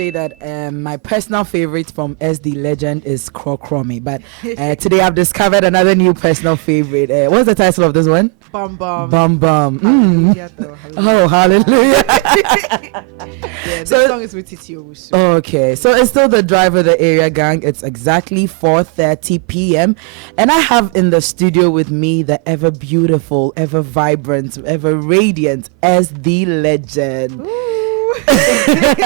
say that my personal favorite from Ess The Legend is Crocromy, but today I've discovered another new personal favorite. What's the title of this one? Bum Bum. Bum Bum. Hallelujah, though. Oh, hallelujah. Yeah, this song is with Titi Owusu. Okay, so it's still the Driver the Area Gang. It's exactly 4:30 p.m. and I have in the studio with me the ever beautiful, ever vibrant, ever radiant Ess The Legend. Thank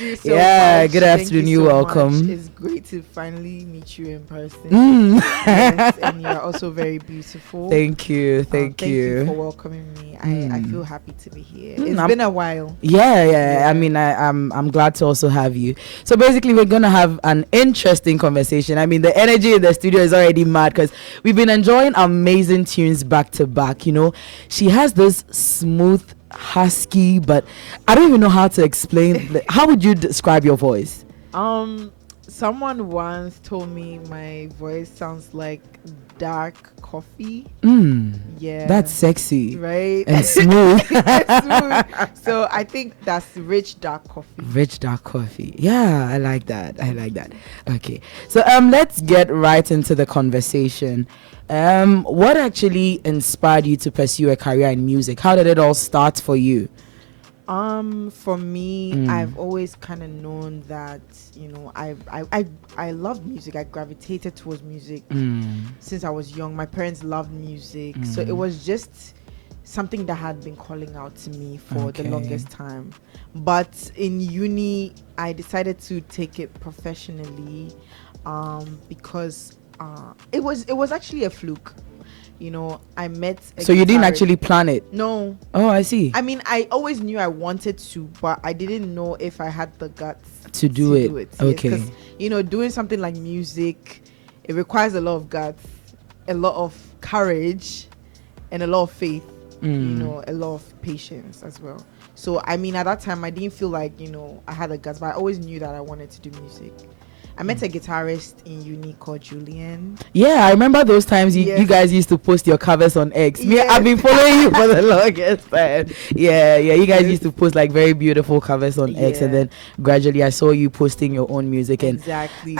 you so much. Yeah, good afternoon. You're welcome. Much. It's great to finally meet you in person. Yes, and you're also very beautiful. Thank you. Thank you for welcoming me. I feel happy to be here. It's been a while. Yeah. I mean, I'm glad to also have you. So basically, we're gonna have an interesting conversation. I mean, the energy in the studio is already mad because we've been enjoying amazing tunes back to back. You know, she has this smooth, husky, but I don't even know how to explain. How would you describe your voice? Someone once told me my voice sounds like dark coffee. Yeah, that's sexy, right? And smooth. Smooth. So I think that's rich dark coffee. Yeah, I like that. Okay, so let's get right into the conversation. What actually inspired you to pursue a career in music? How did it all start for you? For me, I've always kind of known that, you know, I love music. I gravitated towards music since I was young. My parents loved music, so it was just something that had been calling out to me for the longest time. But in uni, I decided to take it professionally, because it was actually a fluke. You know, I met so you didn't actually plan it? No. Oh, I see. I mean, I always knew I wanted to, but I didn't know if I had the guts to do it. Okay. Because, you know, doing something like music, it requires a lot of guts, a lot of courage, and a lot of faith, you know, a lot of patience as well. So, I mean, at that time, I didn't feel like, you know, I had the guts, but I always knew that I wanted to do music. I met a guitarist in uni called Julian. Yeah, I remember those times you guys used to post your covers on X. Yes. I've been following you for the longest time. Yeah, you guys used to post like very beautiful covers on X, and then gradually I saw you posting your own music. And exactly.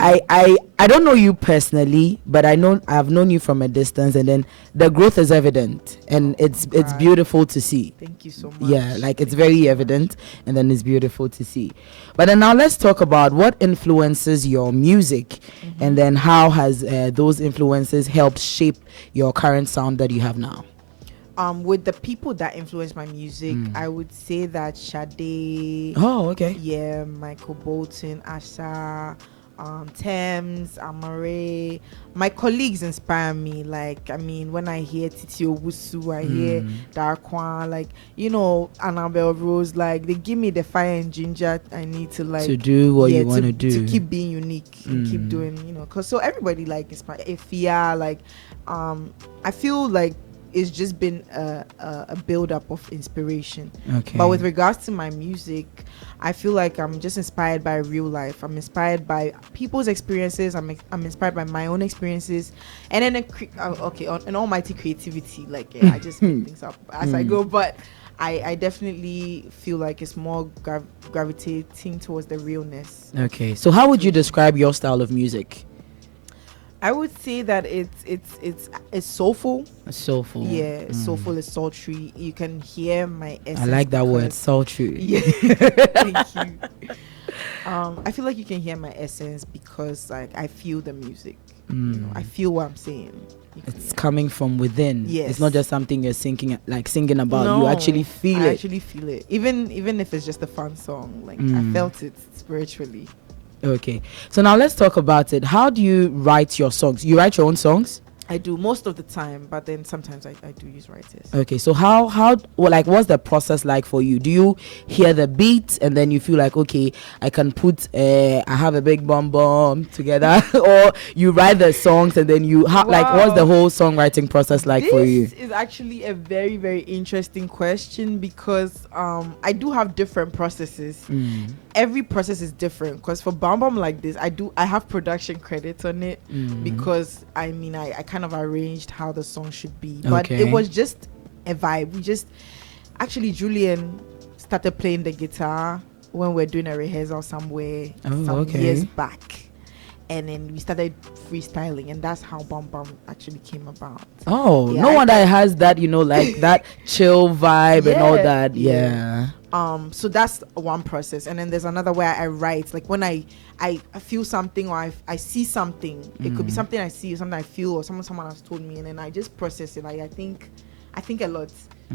I don't know you personally, but I've known you from a distance, and then the growth is evident, and it's beautiful to see. Thank you so much. Yeah, like it's very evident, and then it's beautiful to see. But then now let's talk about what influences your music, and then how has those influences helped shape your current sound that you have now? With the people that influence my music, I would say that Sade. Oh, okay. Yeah, Michael Bolton, Asha, Thames, Amare. My colleagues inspire me. Like, I mean, when I hear Titi Owusu, I hear Darkwan, like, you know, Annabelle Rose, like, they give me the fire and ginger I need to, like, to do what you want to do, to keep being unique and keep doing, you know, because so everybody like inspire Ifia, like, I feel like it's just been a build-up of inspiration. Okay. But with regards to my music, I feel like I'm just inspired by real life. I'm inspired by people's experiences. I'm inspired by my own experiences, and then an almighty creativity. Like, I just make things up as I go. But I definitely feel like it's more gravitating towards the realness. Okay. So how would you describe your style of music? I would say that it's soulful. Soulful. Yeah, soulful is sultry. You can hear my essence. I like that word, sultry. Yeah. Thank you. I feel like you can hear my essence because, like, I feel the music. You know, I feel what I'm saying. It's coming from within. Yes. It's not just something you're singing about. No, you actually feel it. I actually feel it. Even if it's just a fun song, like I felt it spiritually. Okay, so now let's talk about it. How do you write your songs? You write your own songs? I do most of the time, but then sometimes I do use writers. Okay, so what's the process like for you? Do you hear the beat and then you feel like, okay, I can put I have a big bomb together, or you write the songs and then you like, what's the whole songwriting process like for you? This is actually a very, very interesting question because I do have different processes. Every process is different because for Bomb like this, I have production credits on it because I mean I kind of arranged how the song should be, but it was just a vibe. Julian started playing the guitar when we're doing a rehearsal somewhere some years back. And then we started freestyling, and that's how Bum Bum actually came about. Oh, yeah, no wonder it has that, you know, like that chill vibe and all that. Yeah. So that's one process, and then there's another where I write. Like when I feel something, or I see something. It could be something I see, or something I feel, or someone has told me, and then I just process it. Like I think a lot.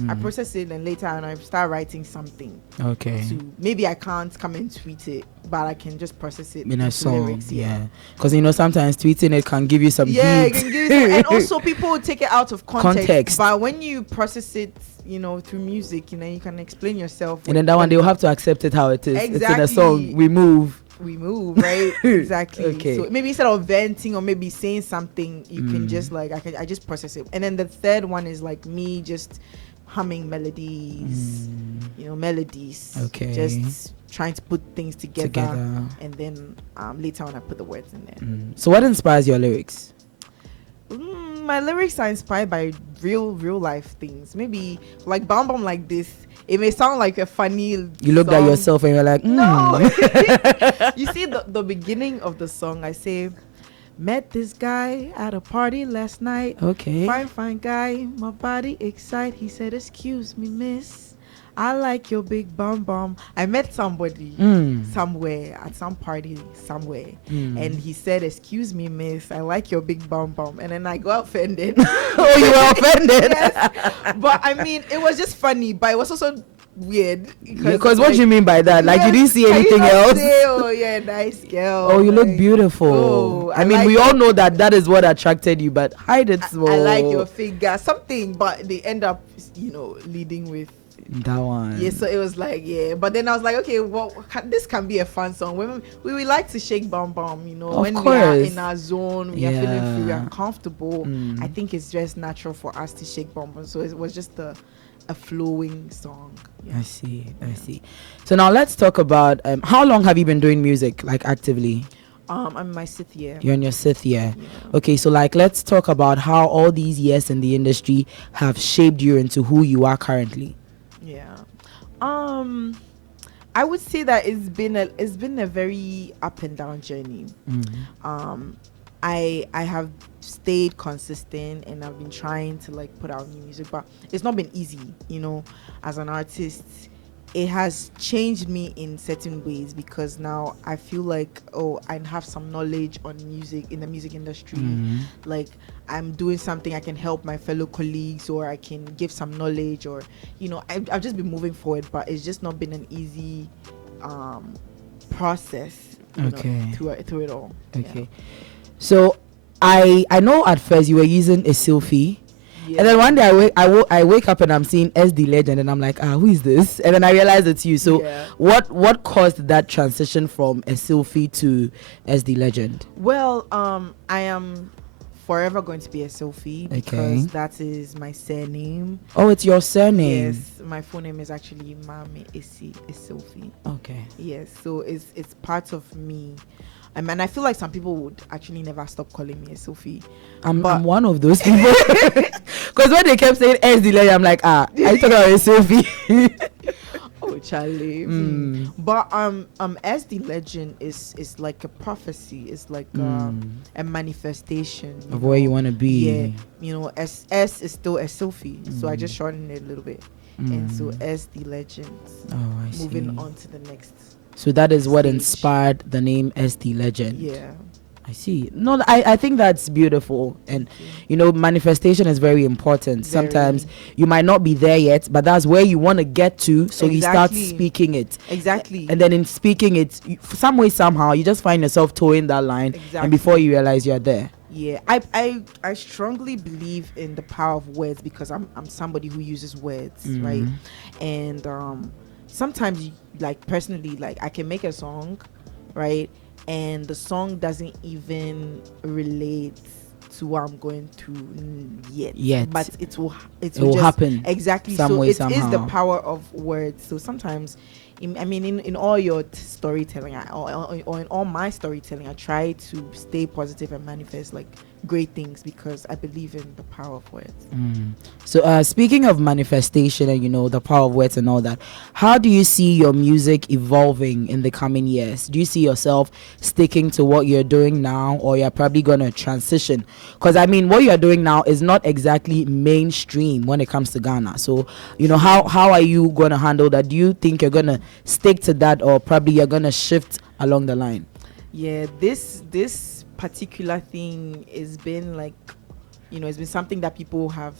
I process it, and later and I start writing something. Okay. So maybe I can't come and tweet it, but I can just process it in a song. Lyrics, yeah. Because you know sometimes tweeting it can give you some heat. It can give you some, and also people will take it out of context. But when you process it, you know, through music, you know, you can explain yourself. And then that one they'll have to accept it how it is. Exactly. It's in a song. We move, right? Exactly. Okay. So maybe instead of venting or maybe saying something, you can just like I just process it. And then the third one is like me just humming melodies, you know, melodies. Okay. Just trying to put things together. And then later on I put the words in there. So what inspires your lyrics? My lyrics are inspired by real life things. Maybe like Bum Bum like this. It may sound like a funny You looked at yourself and you're like, no. You see the beginning of the song, I say, met this guy at a party last night. Okay. Fine guy, my body excite. He said, excuse me, miss, I like your big bum bum. I met somebody somewhere at some party somewhere, and he said, excuse me, miss, I like your big bum bum. And then I got offended. Oh, you were offended? Yes. But I mean, it was just funny, but it was also weird. Because what do you mean by that? Like, you didn't see anything else? Say, oh, yeah, nice girl. Oh, you look beautiful. Oh, I mean, like we all know that is what attracted you, but hide it small. I like your figure, something, but they end up, you know, leading with that one. Yeah, so it was like, yeah. But then I was like, okay, well, this can be a fun song. We like to shake Bum Bum, you know. When we are in our zone, we are feeling free, we are comfortable. I think it's just natural for us to shake Bum Bum. So it was just a flowing song. Yeah. I see. So now let's talk about how long have you been doing music, like actively? I'm in my 6th year. You're in your 6th year. Yeah. Okay, so like let's talk about how all these years in the industry have shaped you into who you are currently. Yeah. I would say that it's been a very up and down journey. I have stayed consistent, and I've been trying to like put out new music, but it's not been easy, you know. As an artist, it has changed me in certain ways, because now I feel like, oh, I have some knowledge on music in the music industry. Like I'm doing something, I can help my fellow colleagues, or I can give some knowledge, or, you know, I've just been moving forward, but it's just not been an easy process, you know, through it all. Okay. Yeah. So I know at first you were using a selfie. Yeah. And then one day I wake up and I'm seeing Ess The Legend, and I'm like, who is this? And then I realize it's you. So what caused that transition from a selfie to Ess The Legend? Well, I am forever going to be a selfie, because that is my surname. Oh, it's your surname? Yes, my full name is actually Mame Esi Selfie. Okay. Yes, so it's part of me. And I feel like some people would actually never stop calling me a Sophie. I'm one of those people. Because when they kept saying Ess The Legend, I'm like, are you talking about a Sophie? Oh, Charlie. But Ess The Legend is like a prophecy. It's like a manifestation of where you want to be. Yeah, you know, S is still a Sophie, so I just shortened it a little bit, and so Ess The Legend. Oh, I see. Moving on to the next. So that is what inspired the name Ess The Legend. Yeah. I see. No, I think that's beautiful. And, you know, manifestation is very important. Sometimes you might not be there yet, but that's where you want to get to. So you start speaking it. Exactly. And then in speaking it, some way, somehow, you just find yourself towing that line. Exactly. And before you realize you're there. Yeah, I strongly believe in the power of words, because I'm somebody who uses words, right? And sometimes, like personally, like I can make a song, right, and the song doesn't even relate to what I'm going through yet. But it will happen exactly. some So way, it somehow. is the power of words. So sometimes I mean, in all your storytelling, or in all my storytelling, I try to stay positive and manifest like great things because I believe in the power of words. So speaking of manifestation and the power of words and all that, how do you see your music evolving in the coming years? Do you see yourself sticking to what you're doing now, or you're probably gonna transition? Because I mean, what you're doing now is not exactly mainstream when it comes to Ghana. So how are you gonna handle that? Do you think you're gonna stick to that, or probably you're gonna shift along the line? Yeah, this particular thing has been like, it's been something that people have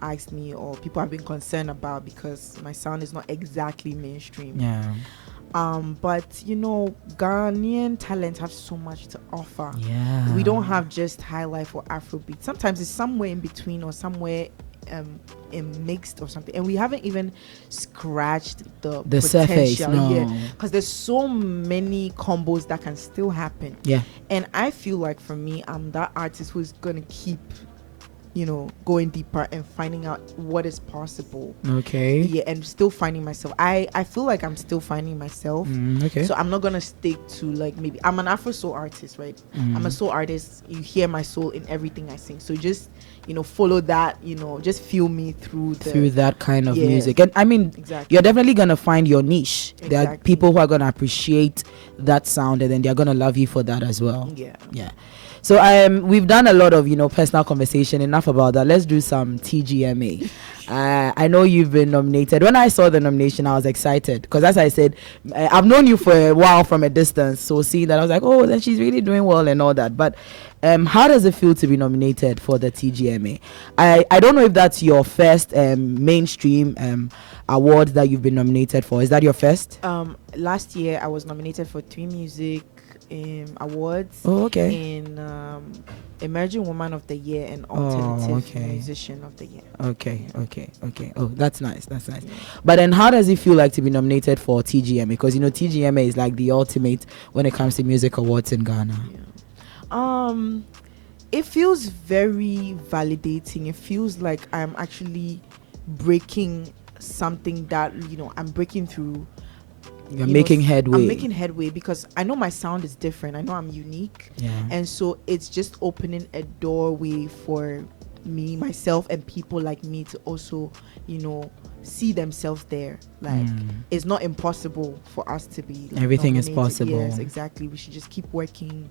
asked me, or people have been concerned about, because my sound is not exactly mainstream. Yeah. But Ghanaian talent have so much to offer. Yeah. We don't have just high life or Afrobeat. Sometimes it's somewhere in between, or somewhere in mixed or something, and we haven't even scratched the surface. No. Because there's so many combos that can still happen. Yeah. And I feel like, for me, I'm that artist who's gonna keep going deeper and finding out what is possible. Okay. Yeah, and still finding myself. I feel like I'm still finding myself. Okay. So I'm not gonna stick to, like, maybe I'm an Afro soul artist, right? I'm a soul artist. You hear my soul in everything I sing. So just follow that. Just feel me through that kind of music. And I mean, exactly, you're definitely gonna find your niche. Exactly. There are people who are gonna appreciate that sound, and then they're gonna love you for that as well. Yeah. So we've done a lot of personal conversation. Enough about that. Let's do some TGMA. I know you've been nominated. When I saw the nomination, I was excited because, as I said, I've known you for a while from a distance. So seeing that, I was like, oh, then she's really doing well and all that. But how does it feel to be nominated for the TGMA? I don't know if that's your first mainstream award that you've been nominated for. Is that your first? Last year I was nominated for 3 music awards. Oh, okay. In Emerging Woman of the Year and Alternative Musician of the Year. Okay. Oh, that's nice. Yeah. But then, how does it feel like to be nominated for TGMA? Because TGMA is like the ultimate when it comes to music awards in Ghana. Yeah. It feels very validating. It feels like I'm actually breaking something that I'm breaking through. You're making headway. I'm making headway because I know my sound is different. I know I'm unique. Yeah. And so it's just opening a doorway for me, myself, and people like me to also, see themselves there. Like, it's not impossible for us to be like, everything nominated. is possible. Yes, exactly. We should just keep working,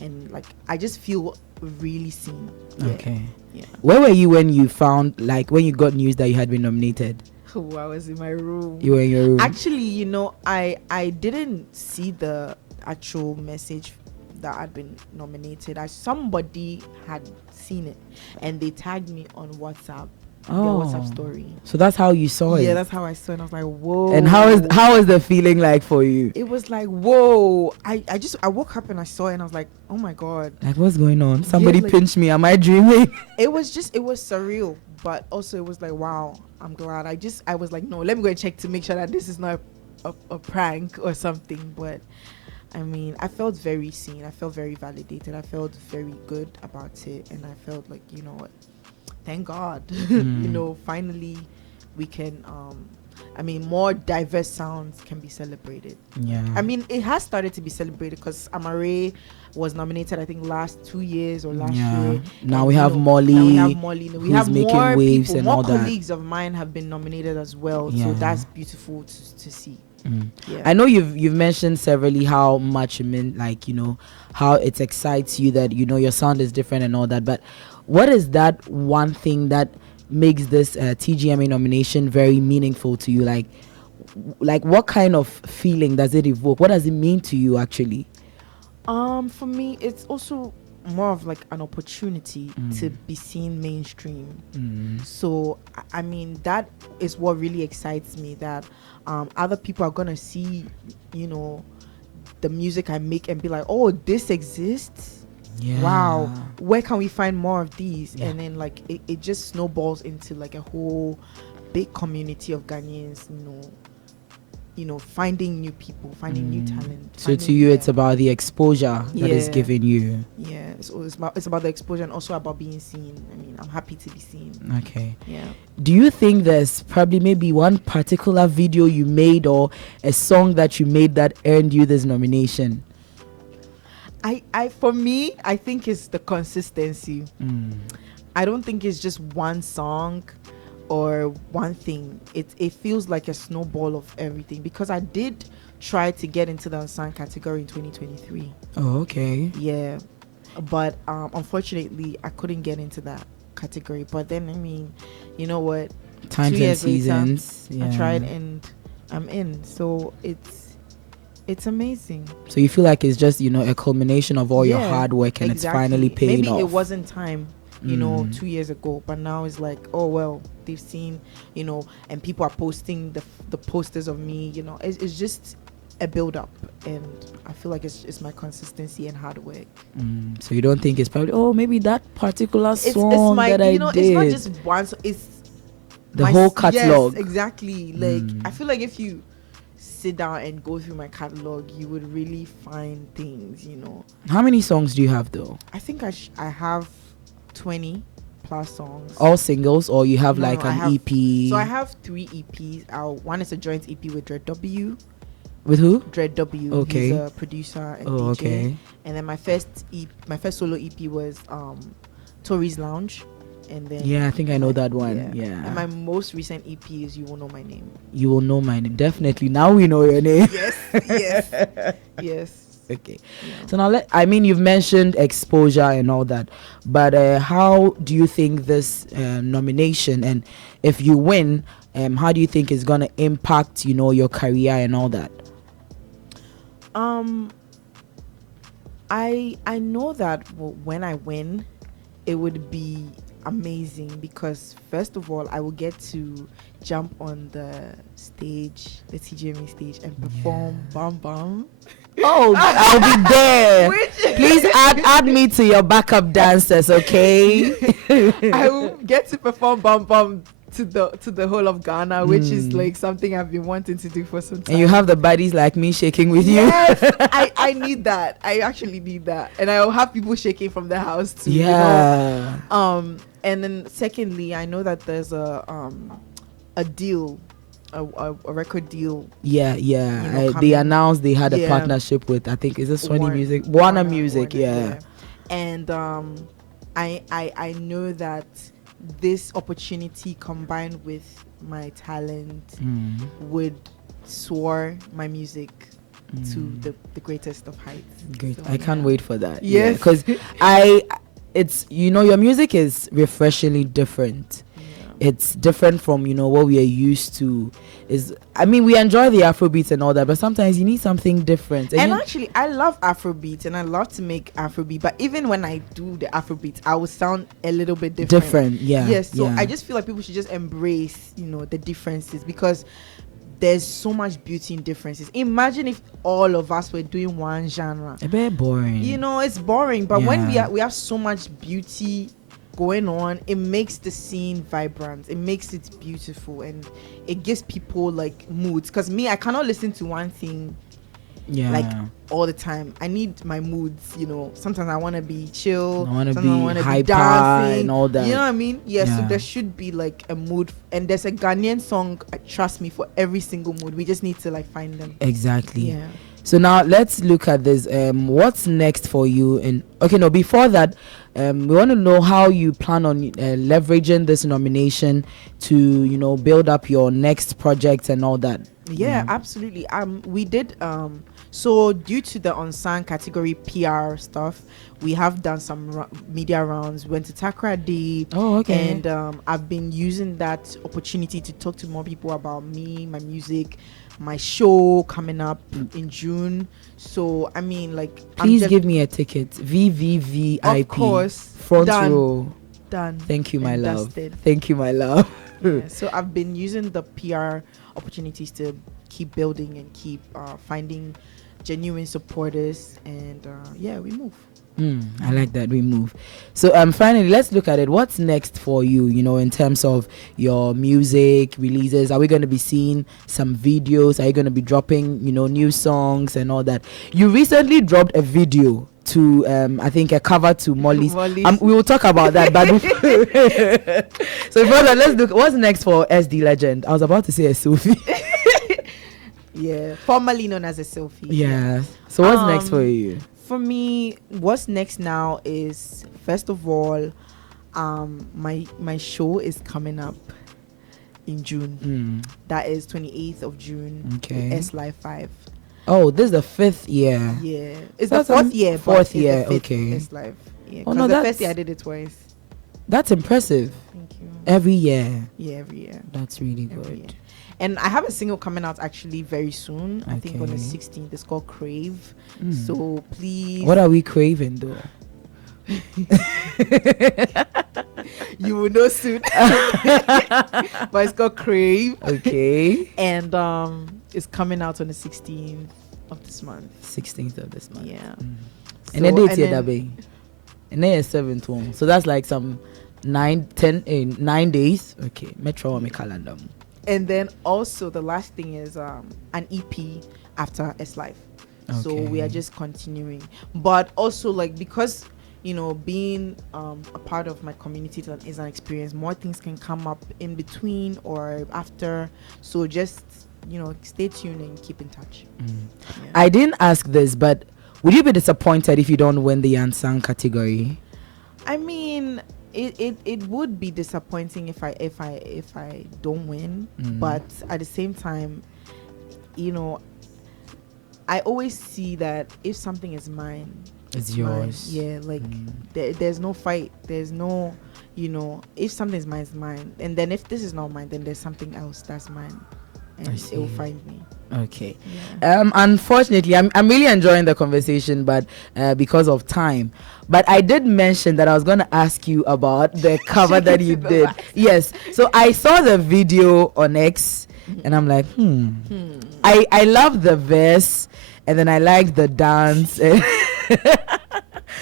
and like I just feel really seen. Yeah. Okay. Yeah. Where were you when you found, like, when you got news that you had been nominated? Oh, I was in my room. You were in your room. Actually, I didn't see the actual message that I'd been nominated. Somebody had seen it, and they tagged me on WhatsApp. Their WhatsApp story. So that's how you saw it. Yeah, that's how I saw it. I was like, whoa. And how is the feeling like for you? It was like, whoa. I woke up and I saw it and I was like, oh my god. Like, what's going on? Somebody pinched me. Am I dreaming? It was surreal, but also it was like, wow, I'm glad. I was like, no, let me go and check to make sure that this is not a prank or something. But I mean, I felt very seen. I felt very validated. I felt very good about it, and I felt like, what, thank God. Finally we can more diverse sounds can be celebrated. Yeah. I mean, it has started to be celebrated because Amare was nominated, I think, last 2 years or last year. Now we have Molly. We have making more waves people, and more all that. colleagues of mine have been nominated as well. Yeah. So that's beautiful to see. Yeah. I know you've mentioned severally how much you mean, like, how it excites you that your sound is different and all that. But what is that one thing that makes this TGMA nomination very meaningful to you? Like what kind of feeling does it evoke? What does it mean to you actually? For me, it's also more of like an opportunity to be seen mainstream. So I mean, that is what really excites me, that other people are gonna see the music I make and be like, oh, this exists. Yeah. Wow, where can we find more of these? Yeah. And then like it just snowballs into like a whole big community of Ghanaians finding new people, finding new talent. So to you, it's about the exposure that is given you. Yeah, so it's about the exposure and also about being seen. I mean, I'm happy to be seen. Okay. Yeah. Do you think there's probably maybe one particular video you made or a song that you made that earned you this nomination? For me, I think it's the consistency. I don't think it's just one song or one thing. It feels like a snowball of everything, because I did try to get into the unsung category in 2023. Oh, okay. Yeah, but unfortunately I couldn't get into that category. But then, I mean, you know what, Times and seasons. later, I tried and I'm in. So it's amazing. So you feel like it's just a culmination of all your hard work, and it's finally paying off. Maybe it wasn't time 2 years ago, but now it's like, oh well, they've seen, and people are posting the posters of me. It's just a build up, and I feel like it's my consistency and hard work. So you don't think it's probably maybe that particular song that I did? It's not just one. It's the whole catalog. Yes, exactly. Like I feel like if you sit down and go through my catalog, you would really find things. How many songs do you have though? I think I have 20 plus songs. All singles, or you have an EP? So I have 3 EPs. One is a joint EP with Dread W. With who? Dread W. Okay. He's a producer and DJ. Okay. And then my first solo EP was Tory's Lounge. And then I think I know that one. Yeah. And my most recent EP is You Will Know My Name. You Will Know My Name. Definitely. Now we know your name. Yes. Okay. Yeah. So now you've mentioned exposure and all that, but how do you think this nomination, and if you win, how do you think it's gonna impact your career and all that? I know that when I win, it would be amazing, because first of all, I will get to jump on the stage, the TGMA stage, and perform Bam Bam. Oh, I'll be there. Please add me to your backup dancers, okay? I will get to perform Bam Bam to the whole of Ghana, which is like something I've been wanting to do for some time. And you have the buddies like me shaking with you. Yes, I need that. I actually need that, and I'll have people shaking from the house too. Yeah. And then secondly, I know that there's a deal. A record deal. They announced they had a partnership with, I think, is this Sony Music? Warner Music. Yeah. And I know that this opportunity combined with my talent would soar my music to the greatest of heights. Great. So, I can't wait for that. Yes. Because it's your music is refreshingly different. It's different from what we are used to. We enjoy the Afrobeats and all that, but sometimes you need something different. And actually, I love Afrobeats and I love to make Afrobeat, but even when I do the Afrobeats, I will sound a little bit different. Yes. So I just feel like people should just embrace the differences, because there's so much beauty in differences. Imagine if all of us were doing one genre. A bit boring. It's boring, but when we have so much beauty going on, it makes the scene vibrant, it makes it beautiful, and it gives people like moods. Because I cannot listen to one thing like all the time. I need my moods. Sometimes I want to be chill, I want to be hyper dancing and all that. You know what I mean? So there should be like a mood, and there's a Ghanaian song, trust me, for every single mood. We just need to like find them. Exactly. So now let's look at this. What's next for you? And before that, we want to know how you plan on leveraging this nomination to build up your next project and all that. Absolutely. We did so due to the unsung category PR stuff, we have done some media rounds. We went to Takoradi. Oh, okay. And I've been using that opportunity to talk to more people about me, my music, my show coming up in June. So please give me a ticket. VVVIP. Of course. Front row. Done. Thank you, my love. Dusted. Thank you, my love. So I've been using the PR opportunities to keep building and keep finding genuine supporters, and we move. I like that we move. So finally, let's look at it. What's next for you, in terms of your music releases? Are we going to be seeing some videos? Are you going to be dropping, new songs and all that? You recently dropped a video to I think a cover to Molly's. We will talk about that, but so before that, let's look what's next for Ess The Legend. I was about to say a Sophie. Yeah, formerly known as a Sophie. Yeah. So what's next for you? For me, what's next now is, first of all, my show is coming up in June. That is 28th of June. Okay. Ess Live 5. Oh, this is the 5th year. Yeah, it's the fourth year. Fourth year, okay. Ess Live. Yeah, oh no, the first year I did it twice. That's impressive. Thank you. Every year. Yeah, every year. That's really Every good. year. And I have a single coming out actually very soon. I think on the Okay. 16th. It's called Crave. So please. What are we craving though? You will know soon. But it's called Crave. Okay. And it's coming out on the 16th of this month. 16th of this month. Yeah. And then date here that way. And then 7th one. So that's like some 9 days. Okay. Metro on my calendar. And then also the last thing is an EP after Ess Live. So we are just continuing. But also like because being a part of my community is an experience, more things can come up in between or after. So just stay tuned and keep in touch. Yeah. I didn't ask this, but would you be disappointed if you don't win the unsung category? I mean, it would be disappointing if I don't win, but at the same time, I always see that if something is mine, It's yours. Yeah, like there's no fight. There's no, if something is mine, it's mine. And then if this is not mine, then there's something else that's mine, and it will find me. Okay. Yeah. Unfortunately, I'm really enjoying the conversation, but because of time. But I did mention that I was going to ask you about the cover that you did. Yes. So I saw the video on X, and I'm like, I love the verse, and then I liked the dance.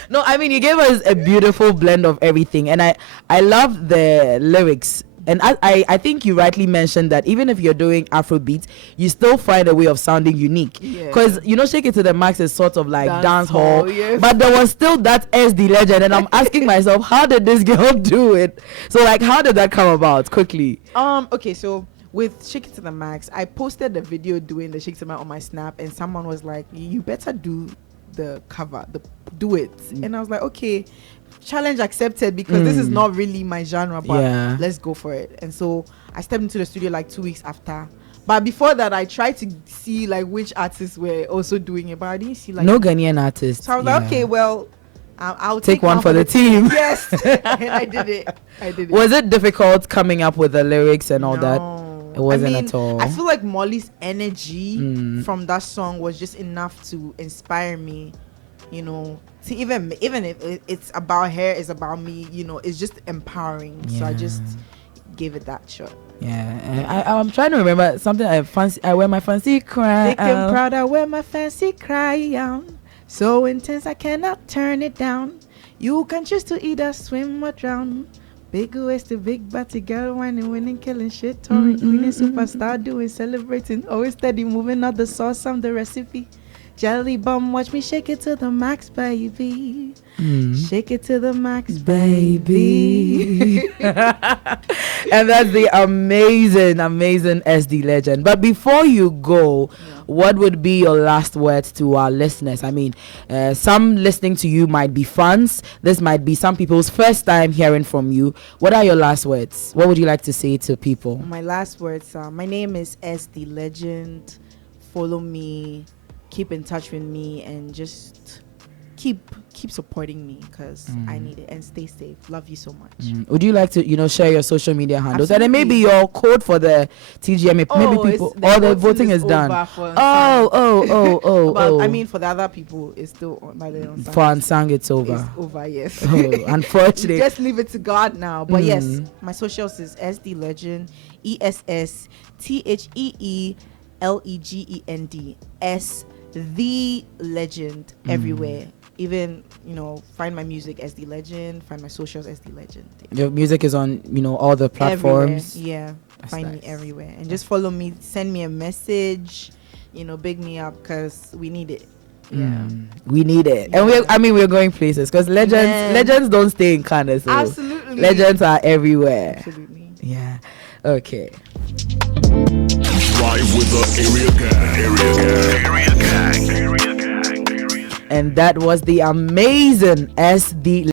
No, I mean, you gave us a beautiful blend of everything, and I love the lyrics. And I think you rightly mentioned that even if you're doing Afrobeat, you still find a way of sounding unique. Because, Shake It to the Max is sort of like dance hall. Yes. But there was still that Ess The Legend. And I'm asking myself, how did this girl do it? So, like, how did that come about? Quickly. Okay, so with Shake It to the Max, I posted the video doing the Shake It to the Max on my Snap. And someone was like, you better do the cover, do it. And I was like, okay. Challenge accepted, because this is not really my genre, but let's go for it. And so I stepped into the studio like 2 weeks after. But before that, I tried to see like which artists were also doing it, but I didn't see like no Ghanaian artists. So I was like, okay, well, I'll take one for the team. Yes. And I did it. Was it difficult coming up with the lyrics and all that? It wasn't at all. I feel like Molly's energy from that song was just enough to inspire me, to even if it's about her, it's about me, it's just empowering. So I just gave it that shot. I'm trying to remember something. I wear my fancy crown. Thick and proud, I wear my fancy crown. So intense, I cannot turn it down. You can choose to either swim or drown. Big waisted, big body girl, whining, winning, killing shit, touring, queening, superstar, doing, celebrating, always steady, moving out the sauce, I'm the recipe. Jelly bum, watch me shake it to the max, baby. Shake it to the max, baby. And that's the amazing Ess The Legend. But before you go, what would be your last words to our listeners? I mean, some listening to you might be fans. This might be some people's first time hearing from you. What are your last words? What would you like to say to people? My last words, my name is Ess The Legend. Follow me. Keep in touch with me, and just keep supporting me, because I need it. And stay safe. Love you so much. Would you like to share your social media handles? Absolutely. And then maybe your code for the TGMA. Maybe people, the voting is done. I mean, for the other people, it's still on. For Unsung, it's over. It's over, yes. Unfortunately, just leave it to God now. But yes, my socials is Ess The Legend, ESSTHEELEGEND, Ess The Legend, everywhere. even, find my music Ess The Legend, find my socials Ess The Legend. Your music is on, all the platforms. Everywhere. Yeah, That's find me nice. everywhere. And just follow me, send me a message, big me up, because we need it. Yeah. We need it. Yeah. And we're going places, because legends don't stay in Canada. So Absolutely. legends are everywhere. Absolutely. Yeah. Okay. Drive with the area gang. And that was the amazing Ess The